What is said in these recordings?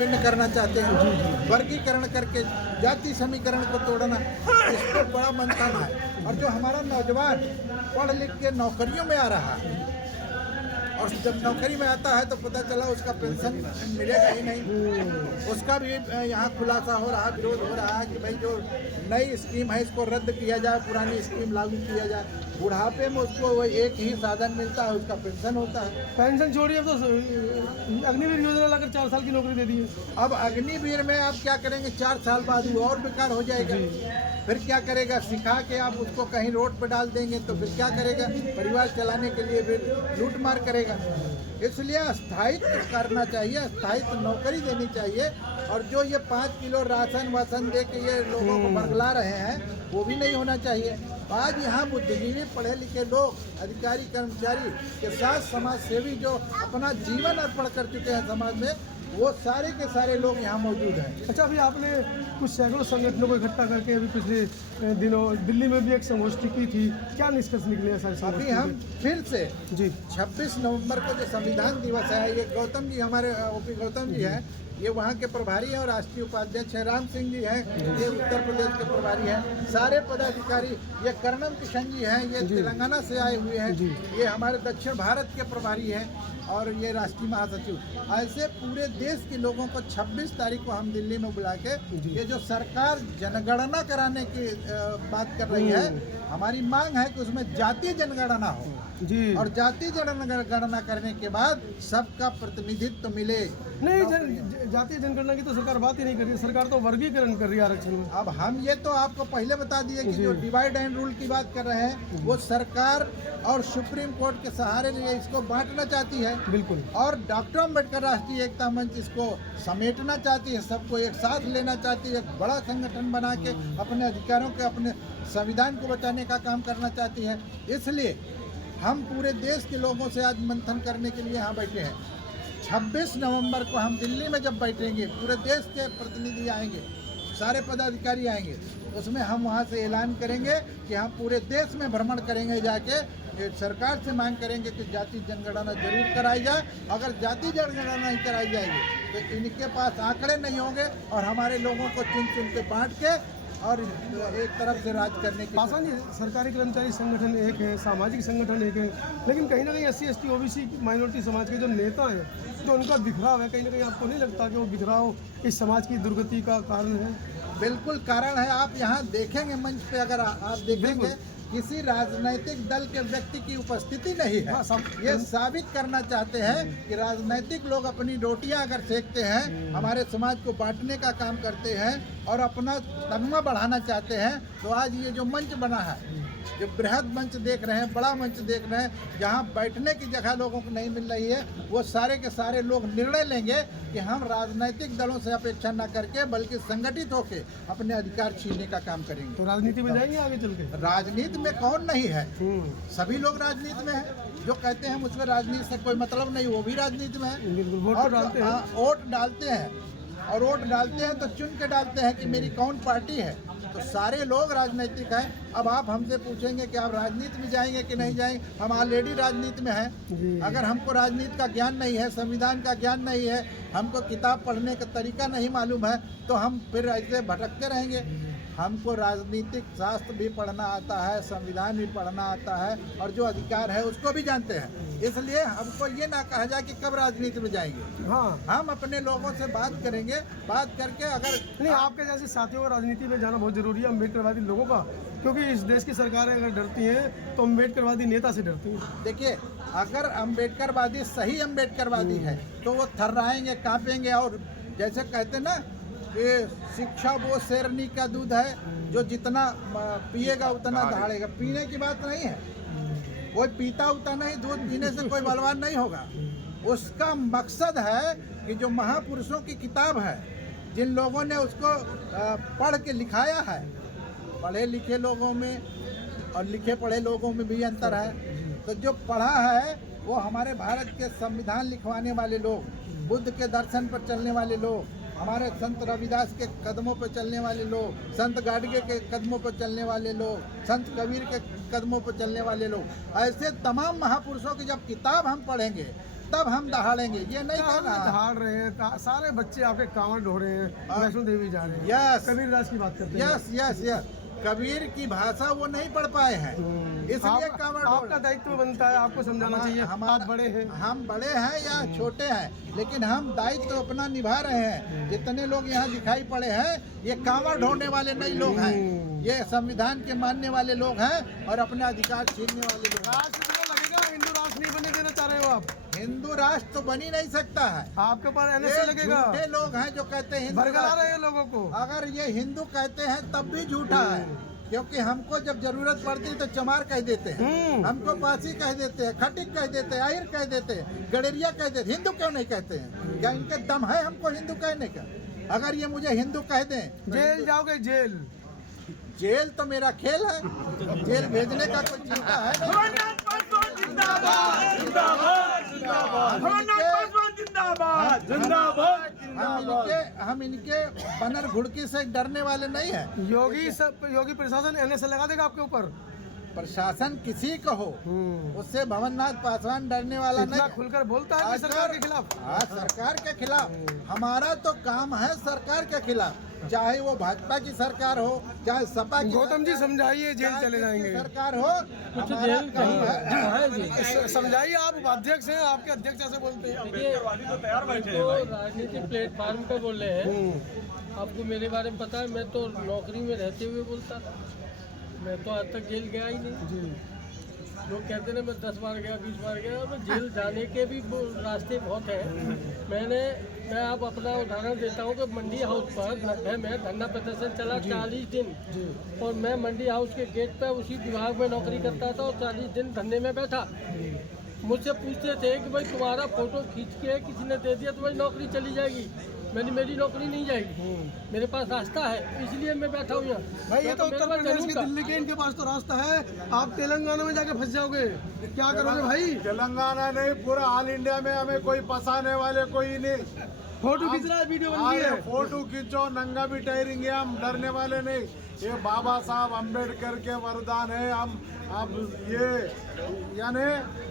उत्पन्न करना चाहते हैं, वर्गीकरण करके जाति समीकरण को तोड़ना, इस पर बड़ा मंथन है। और जो हमारा नौजवान पढ़ लिख के नौकरियों में आ रहा है, और जब नौकरी में आता है तो पता चला उसका पेंशन मिलेगा ही नहीं, उसका भी यहाँ खुलासा हो रहा है, विरोध हो रहा है कि भाई जो नई स्कीम है इसको रद्द किया जाए, पुरानी स्कीम लागू किया जाए। बुढ़ापे में उसको वो एक ही साधन मिलता है, उसका पेंशन होता है। पेंशन छोड़िए, अब तो अग्निवीर योजना लाकर 4 साल की नौकरी दे दी है। अब अग्निवीर में आप क्या करेंगे, 4 साल बाद वो और बेकार हो जाएगा। फिर क्या करेगा, सिखा के आप उसको कहीं रोड पर डाल देंगे तो फिर क्या करेगा, परिवार चलाने के लिए फिर लूट मार करेगा। इसलिए स्थायित्व करना चाहिए, स्थायित्व नौकरी देनी चाहिए। और जो ये 5 किलो राशन वासन दे के ये लोगों को बरगला रहे हैं, वो भी नहीं होना चाहिए। आज यहाँ बुद्धिजीवी पढ़े लिखे लोग, अधिकारी कर्मचारी के साथ समाज सेवी जो अपना जीवन अर्पण कर चुके हैं समाज में, वो सारे के सारे लोग यहाँ मौजूद हैं। अच्छा, अभी आपने कुछ सैकड़ों संगठनों को इकट्ठा करके अभी पिछले दिनों दिल्ली में भी एक संगोष्ठी की थी, क्या निष्कर्ष निकले हैं सारे? अभी हम फिर से जी 26 नवंबर को जो संविधान दिवस है, ये गौतम जी हमारे ओपी गौतम जी हैं, ये वहाँ के प्रभारी हैं, और राष्ट्रीय उपाध्यक्ष हैं राम सिंह जी हैं, ये उत्तर प्रदेश के प्रभारी हैं। सारे पदाधिकारी, ये कर्णम किशन जी हैं, ये तेलंगाना से आए हुए हैं, ये हमारे दक्षिण भारत के प्रभारी हैं, और ये राष्ट्रीय महासचिव। ऐसे पूरे देश के लोगों को 26 तारीख को हम दिल्ली में बुला के, ये जो सरकार जनगणना कराने की बात कर रही है, हमारी मांग है कि उसमें जातीय जनगणना हो जी, और जातीय जनगणना करने के बाद सबका प्रतिनिधित्व मिले। नहीं, जातीय जनगणना की तो सरकार बात ही नहीं कर रही है, सरकार तो वर्गीकरण कर रही है आरक्षण में। अब हम ये तो आपको पहले बता दिए कि जो डिवाइड एंड रूल की बात कर रहे हैं, वो सरकार और सुप्रीम कोर्ट के सहारे लिए इसको बांटना चाहती है। बिल्कुल। और डॉक्टर अम्बेडकर राष्ट्रीय एकता मंच इसको समेटना चाहती है, सबको एक साथ लेना चाहती है, एक बड़ा संगठन बना के अपने अधिकारों के, अपने संविधान को बचाने का काम करना चाहती है। इसलिए हम पूरे देश के लोगों से आज मंथन करने के लिए यहाँ बैठे हैं। 26 नवंबर को हम दिल्ली में जब बैठेंगे, पूरे देश के प्रतिनिधि आएंगे, सारे पदाधिकारी आएंगे, उसमें हम वहाँ से ऐलान करेंगे कि हम पूरे देश में भ्रमण करेंगे, जाके सरकार से मांग करेंगे कि जाति जनगणना जरूर कराई जाए। अगर जाति जनगणना नहीं कराई जाएगी तो इनके पास आंकड़े नहीं होंगे और हमारे लोगों को चुन चुन के बांट के और एक तरफ से राज करने की। आसान ही सरकारी कर्मचारी संगठन एक है, सामाजिक संगठन एक है, लेकिन कहीं ना कहीं SC ST OBC माइनॉरिटी समाज के जो नेता हैं, जो उनका बिखराव है, कहीं ना कहीं आपको नहीं लगता कि वो बिखराव इस समाज की दुर्गति का कारण है? बिल्कुल कारण है। आप यहाँ देखेंगे मंच पे, अगर आप देखेंगे किसी राजनीतिक दल के व्यक्ति की उपस्थिति नहीं है। ये साबित करना चाहते हैं कि राजनीतिक लोग अपनी रोटियां अगर सेकते हैं, हमारे समाज को बांटने का काम करते हैं और अपना तगमा बढ़ाना चाहते हैं, तो आज ये जो मंच बना है, जो बृहद मंच देख रहे हैं, बड़ा मंच देख रहे हैं, जहां बैठने की जगह लोगों को नहीं मिल रही है, वो सारे के सारे लोग निर्णय लेंगे कि हम राजनीतिक दलों से अपेक्षा न करके बल्कि संगठित होकर अपने अधिकार छीनने का काम करेंगे। तो राजनीति में जाएंगे आगे चल के? राजनीति में कौन नहीं है, सभी लोग राजनीति में है। जो कहते हैं मुझमें राजनीति से कोई मतलब नहीं, वो भी राजनीति में है। वोट डालते हैं, वोट डालते हैं, और वोट डालते हैं तो चुन के डालते हैं कि मेरी कौन पार्टी है। तो सारे लोग राजनीतिक हैं। अब आप हमसे पूछेंगे कि आप राजनीति में जाएंगे कि नहीं जाएंगे, हम ऑलरेडी राजनीति में हैं। अगर हमको राजनीति का ज्ञान नहीं है, संविधान का ज्ञान नहीं है, हमको किताब पढ़ने का तरीका नहीं मालूम है, तो हम फिर ऐसे भटकते रहेंगे। हमको राजनीतिक शास्त्र भी पढ़ना आता है, संविधान भी पढ़ना आता है, और जो अधिकार है उसको भी जानते हैं। इसलिए हमको ये ना कहा जाए कि कब राजनीति में जाएंगे। हाँ, हम अपने लोगों से बात करेंगे, बात करके अगर नहीं, आपके जैसे साथियों को राजनीति में जाना बहुत जरूरी है, अम्बेडकरवादी लोगों का, क्योंकि इस देश की सरकारें अगर डरती हैं तो अम्बेडकरवादी नेता से डरती हैं। देखिए, अगर अम्बेडकरवादी सही अम्बेडकरवादी है तो वो थर्राएंगे, कांपेंगे, और जैसे कहते ना कि शिक्षा वो शेरनी का दूध है, जो जितना पिएगा उतना दहाड़ेगा। पीने की बात नहीं है, कोई पीता उता नहीं, दूध पीने से कोई बलवान नहीं होगा। उसका मकसद है कि जो महापुरुषों की किताब है, जिन लोगों ने उसको पढ़ के लिखाया है, पढ़े लिखे लोगों में और लिखे पढ़े लोगों में भी अंतर है। तो जो पढ़ा है वो हमारे भारत के संविधान लिखवाने वाले लोग, बुद्ध के दर्शन पर चलने वाले लोग, हमारे संत रविदास के कदमों पर चलने वाले लोग, संत गाडगे के कदमों पर चलने वाले लोग, संत कबीर के कदमों पर चलने वाले लोग, ऐसे तमाम महापुरुषों की जब किताब हम पढ़ेंगे तब हम दहाड़ेंगे, ये नहीं कहना। दहाड़ रहे हैं, सारे बच्चे आपके कांवड़ ढो रहे हैं, वैष्णो देवी जा रहे हैं। यस, कबीरदास की बात करते हैं। यस यस यस, कबीर की भाषा वो नहीं पढ़ पाए हैं, इसलिए कांवड़ ढो आपका दायित्व बनता है, आपको समझाना चाहिए। आप बड़े हैं, हम बड़े हैं या छोटे हैं, लेकिन हम दायित्व अपना निभा रहे हैं। जितने लोग यहाँ दिखाई पड़े हैं, ये कांवड़ ढोने वाले नहीं लोग हैं, ये संविधान के मानने वाले लोग हैं और अपना अधिकार छीनने वाले लोग हैं। राष्ट्र को लगेगा हिंदू राष्ट्र नहीं बनने देना चाह रहे हो आप। हिंदू राष्ट्र तो बनी नहीं सकता है, आपके ऊपर एनएसए ये लगेगा। झूठे लोग हैं जो कहते हैं हिंदू भड़का राष्ट्र। रहे हैं लोगों को। अगर ये हिंदू कहते हैं तब भी झूठा है, क्योंकि हमको जब जरूरत पड़ती तो चमार कह देते हैं, हमको पासी कह देते हैं, खटिक कह देते हैं, आहिर कह देते हैं, गडेरिया कह देते हैं। हिंदू क्यों नहीं कहते हैं? क्या इनके दम है हमको हिंदू कहने का? अगर ये मुझे हिंदू कह दें तो जेल जाओगे, जेल। जेल तो मेरा खेल है, जेल भेजने का कोई चिंता है नहीं। हम इनके बनर घुड़की से डरने वाले नहीं है। योगी प्रशासन एनएसए लगा देगा आपके ऊपर। प्रशासन किसी को हो, उससे भवननाथ पासवान डरने वाला नहीं है। खुलकर बोलता है सरकार के खिलाफ। हाँ, सरकार के खिलाफ हमारा तो काम है, सरकार के खिलाफ, चाहे वो भाजपा की सरकार हो, चाहे सपा की। गौतम जी समझाइए, जेल चले जाएंगे। सरकार हो, हमारा काम है। समझाइए, आप उपाध्यक्ष हैं, आपके अध्यक्ष ऐसे बोलते हैं। तो राजनीतिक प्लेटफॉर्म पे बोल रहे हैं। आपको मेरे बारे में पता है, मैं तो नौकरी में रहते हुए बोलता था, मैं तो आज तक जेल गया ही नहीं। लोग कहते हैं मैं 10 बार गया, 20 बार गया, और जेल जाने के भी रास्ते बहुत हैं। मैं आप अपना उदाहरण देता हूँ कि मंडी हाउस पर 90 में धरना प्रदर्शन चला 40 दिन, और मैं मंडी हाउस के गेट पर उसी विभाग में नौकरी करता था और 40 दिन धरने में बैठा। मुझसे पूछते थे कि भाई तुम्हारा फोटो खींच के किसी ने दे दिया तुम्हारी नौकरी चली जाएगी। मेरी नौकरी नहीं जाएगी, मेरे पास रास्ता है, इसलिए मैं बैठा हूँ यहाँ। भाई ये तो उत्तर प्रदेश की दिल्ली के, इनके पास तो रास्ता है। आप तेलंगाना में जाके फंस जाओगे, क्या करोगे भाई? तेलंगाना नहीं, पूरा ऑल इंडिया में हमें कोई फंसाने वाले कोई नहीं। फोटो खींच रहा है, वीडियो बन रही है। फोटो खींचो, नंगा भी ठहरेंगे, हम डरने वाले नहीं। ये बाबा साहब अम्बेडकर के वरदान है। हम अब ये यानी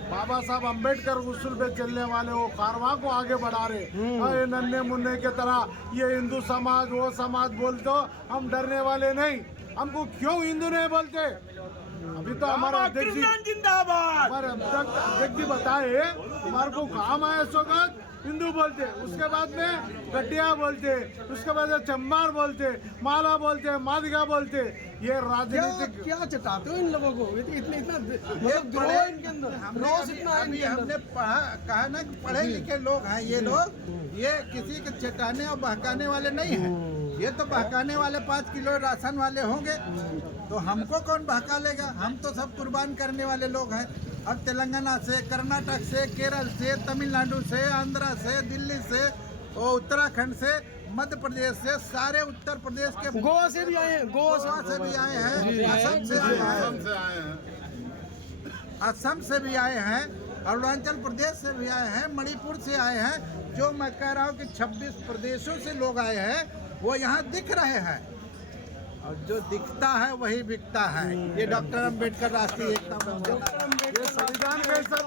बाबा साहब अम्बेडकर उसूल पे चलने वाले वो कारवां को आगे बढ़ा रहे। ये नन्हे मुन्ने के तरह ये हिंदू समाज वो समाज बोलते हो, हम डरने वाले नहीं। हमको क्यों हिंदू नहीं बोलते? अभी तो हमारे अध्यक्ष जी बताए, हमारे को काम आया सोगत हिंदू बोलते, उसके बाद में गड्डिया बोलते, उसके बाद में चम्बार बोलते, माला बोलते, मादिगा बोलते। ये राजनीतिक क्या चटाते हो इन लोगों को? इतना मतलब द्रोह है इनके अंदर, रोष इतना है इनके अंदर। हमने कहा ना कि पढ़े लिखे लोग हैं ये लोग, ये किसी के चटाने और बहकाने वाले नहीं हैं। ये तो बहकाने वाले 5 किलो राशन वाले होंगे, तो हमको कौन बहका लेगा? हम तो सब कुर्बान करने वाले लोग हैं। और तेलंगाना से, कर्नाटक से, केरल से, तमिलनाडु से, आंध्रा से, दिल्ली से और उत्तराखंड से, मध्य प्रदेश से, सारे उत्तर प्रदेश के, गोवा से भी आए हैं, गोवा से भी आए हैं, असम से आए हैं, असम से भी आए हैं, अरुणाचल प्रदेश से भी आए हैं, मणिपुर से आए हैं। जो मैं कह रहा हूँ कि 26 प्रदेशों से लोग आए हैं, वो यहाँ दिख रहे हैं, और जो दिखता है वही बिकता है। ये डॉक्टर अम्बेडकर राष्ट्रीय एकता मंच। संविधान के हिसाब